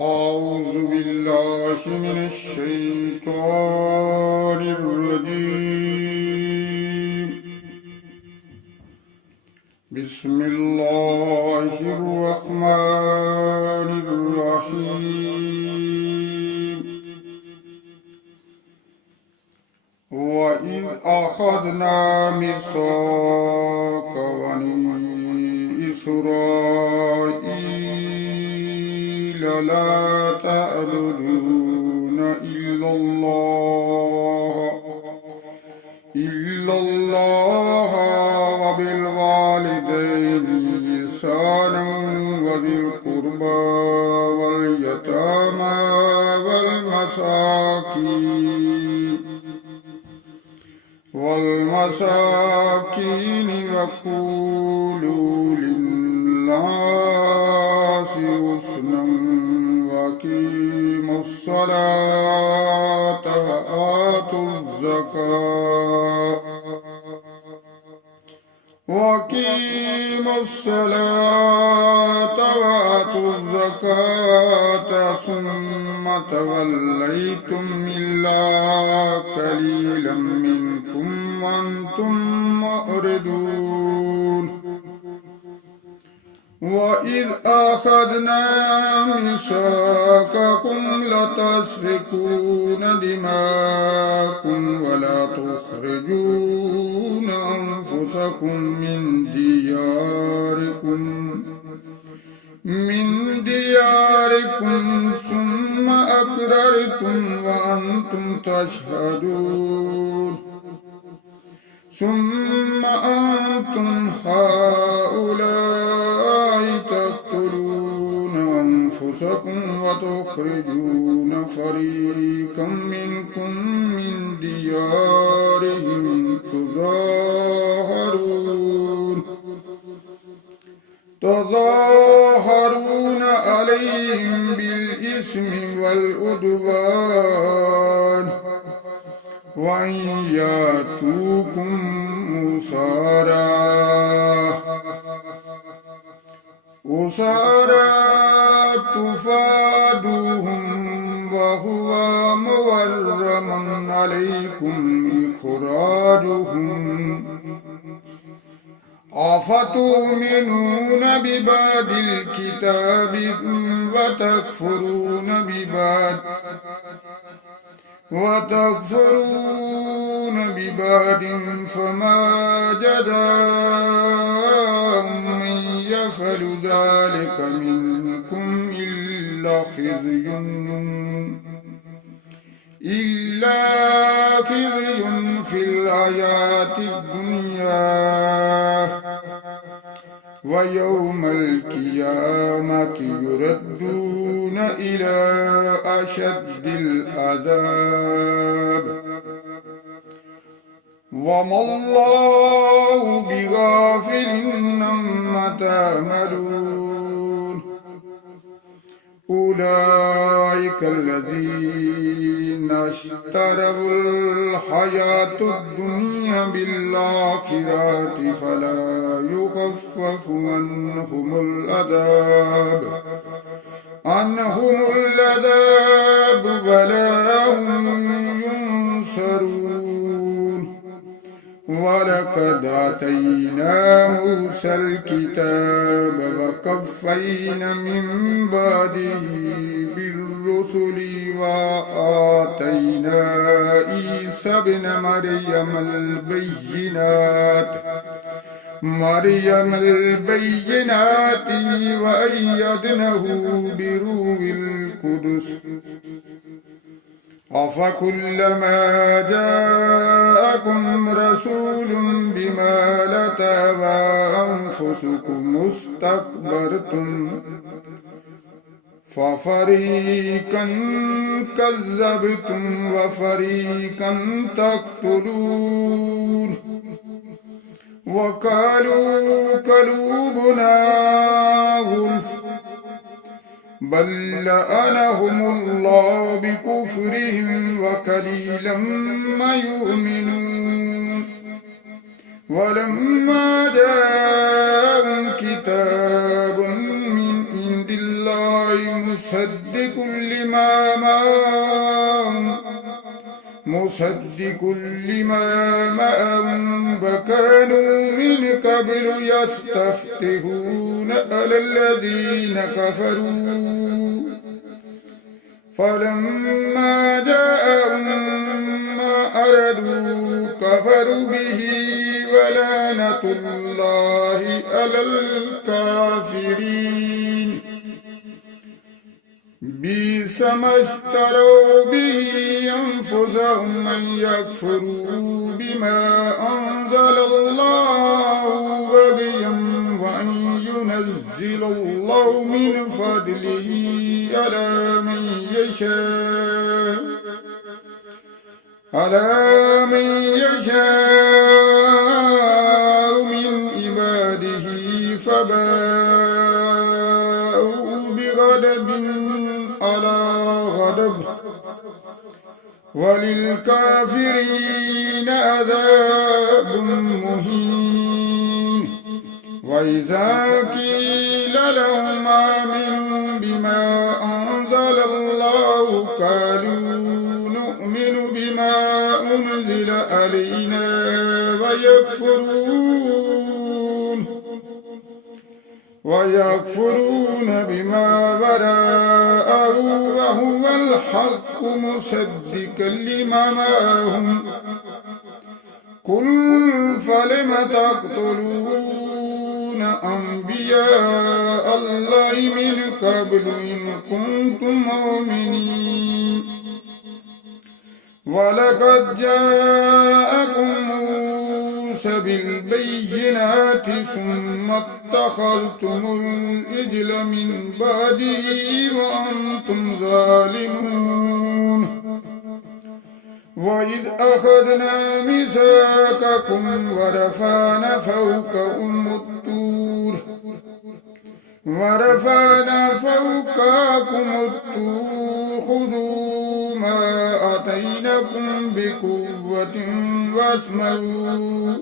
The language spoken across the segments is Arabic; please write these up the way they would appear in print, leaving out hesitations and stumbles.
أعوذ بالله من الشيطان الرجيم. بسم الله الرحمن الرحيم. وإذ أخذنا ميثاق بني إسرائيل لا تعبدون إلا الله وبالوالدين إحسانا وذي القربى واليتامى والمساكين وقولوا للناس حسنا وأقيموا الصلاة وآتوا الزكاة ثم توليتم إلا قليلا منكم وأنتم معرضون. وإذ أخذنا ميثاقكم لتسفكون دماءكم ولا تخرجون أنفسكم من دياركم ثم أقررتم وأنتم تشهدون. ثم أنتم هؤلاء تقتلون أنفسكم وتخرجون فريقا منكم من ديارهم تظاهرون عليهم بالإثم والعدوان وإن يأتوكم أسارى تفادوهم وهو محرم عليكم إخراجهم. أفتؤمنون ببعض الكتاب وتكفرون ببعض فما جزاء من يفعل ذلك منكم إلا خزي في الحياة الدنيا ويوم القيامة يردون إلى أشد العذاب وما الله بغافل عما تعملون. أولئك الذين اشتروا الحياة الدنيا بالآخرة فلا يخفف عنهم العذاب ولا هم ينصرون. ولقد آتينا موسى الكتاب وقفينا من بعده بالرسل وآتينا عيسى ابن مريم البينات وأيدناه بروح القدس. أفكلما جاءكم رسول بما لا تهوى أنفسكم استكبرتم ففريقا كذبتم وفريقا تقتلون. وقالوا قلوبنا غلف بل لعنهم الله بكفرهم وقليلا ما يؤمنون. ولما جاءهم كتاب من عند الله مصدق لما معهم وكانوا من قبل يستفتحون على الذين كفروا فلما جاءهم ما أرادوا كفروا به ولعنة الله على الكافرين بئس ما اشتروا به أنفسهم أن يكفروا بما أنزل الله بغيا وأن ينزل الله من فضله على من يشاء من عباده فباءوا بغضب على غضب وللكافرين عذاب مهين وإذا قيل لهم آمنوا بما أنزل الله قالوا نؤمن بما أنزل علينا ويكفرون بما وراءه وهو الحق مصدقا لما معهم قل فلم تقتلون أنبياء الله من قبل إن كنتم مؤمنين ولقد جاءكم موسى بالبينات ثم اتخذتم العجل من بعده وأنتم ظالمون وإذ أخذنا ميثاقكم ورفعنا فوقكم الطور خذوا ما آتيناكم بقوة واسمعوا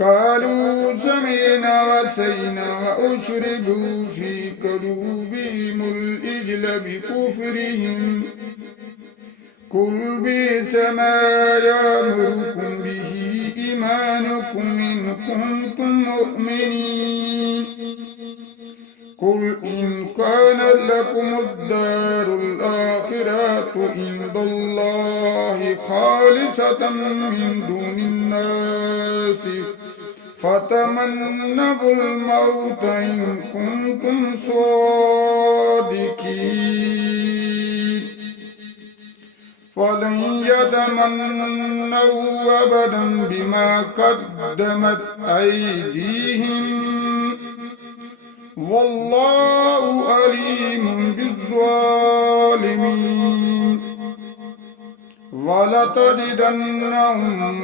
قالوا سمعنا وعصينا وأشربوا في قلوبهم العجل بكفرهم قل بئس ما يأمركم به إيمانكم إن كنتم مؤمنين قل إن كانت لكم الدار الآخرة عند الله خالصة من دون الناس فتمنوا الموت إن كنتم صادقين فلن يتمنوا أبدا بما قدمت أيديهم والله عليم بالظالمين ولتجدنهم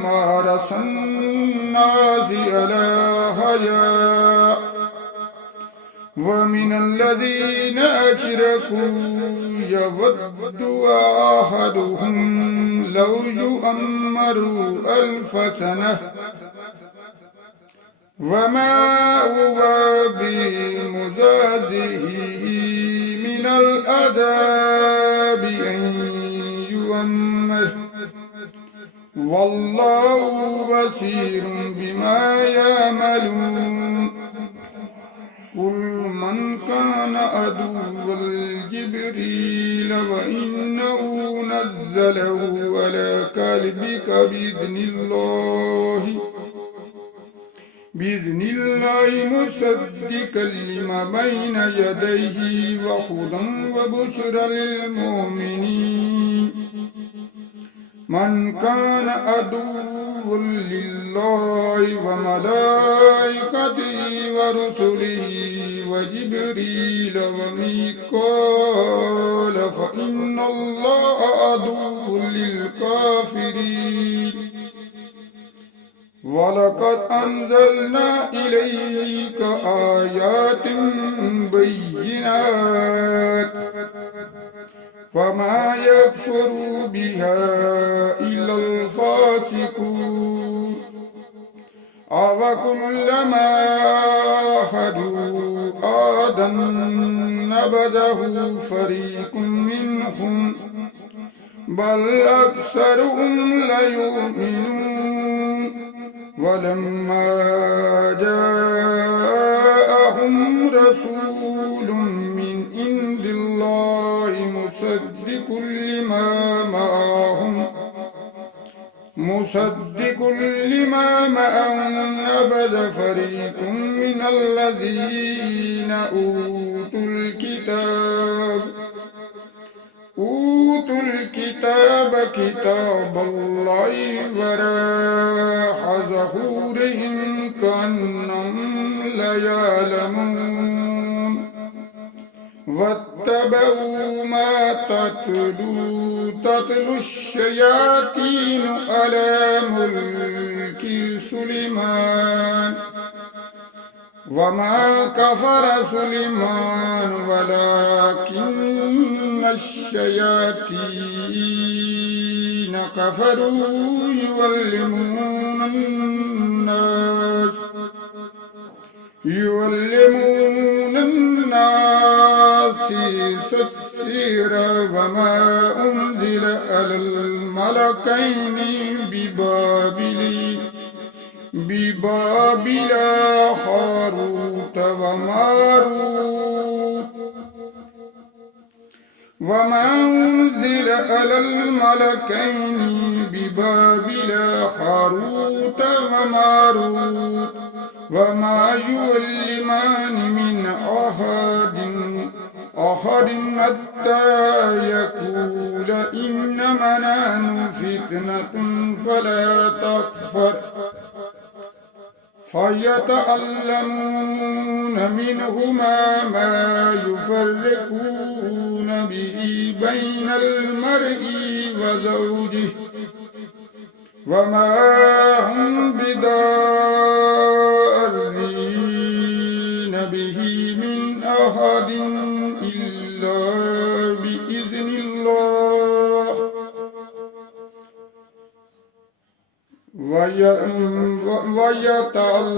أحرص الناس على حياء ومن الذين أشركوا يود أحدهم لو يؤمر 1000 سنة وما هو بمزاده من العذاب أن يؤمر والله بصير بما يعملون قل من كان عدوا لجبريل وإنه نزله على قلبك بإذن الله مصدقا لما بين يديه وهدى وبشرى للمؤمنين من كان عدوا لله وملائكته ورسله وجبريل وميكال فإن الله عدو للكافرين ولقد أنزلنا إليك آيات بينات فما يكفر بها إلا الفاسقون أوكلما أخذوا آدم نبذه فريق منهم بل أكثرهم ليؤمنون ولما جاءهم رسول من عند الله مصدق لما معهم نبذ فريق من الذين أوتوا الكتاب كتاب الله وراء ظهورهم كأنهم لا يعلمون واتبعوا ما تتلو الشياطين على ملك سليمان وما كفر سليمان ولكن الشياطين كفروا يعلمون الناس السحر وما أنزل على الملكين ببابل هاروت وماروت وما أنزل على الملكين ببابل هاروت وماروت وما يعلمان من أحد حتى يقول إنما نحن فتنة فلا تكفر فيتعلمون منهما ما يفرقون به بين المرء وزوجه وما هم بضارين به من أحد إلا بإذن الله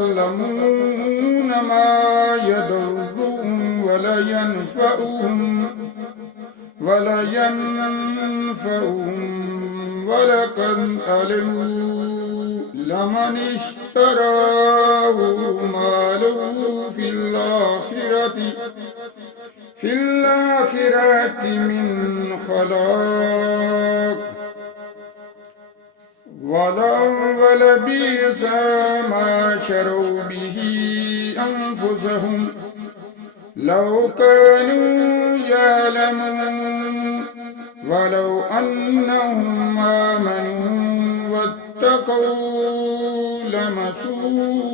ويتعلمون ما يضرهم ولا ينفعهم ولقد علموا لمن اشتراه ما له في الآخرة من خلاق ولبئس ما شروا به أنفسهم لو كانوا يعلمون ولو أنهم آمنوا واتقوا لمثوبة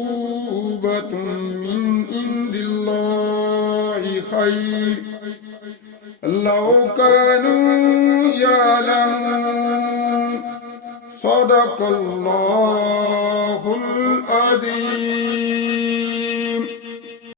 من عند الله خير لو كانوا يعلمون صدق الله العظيم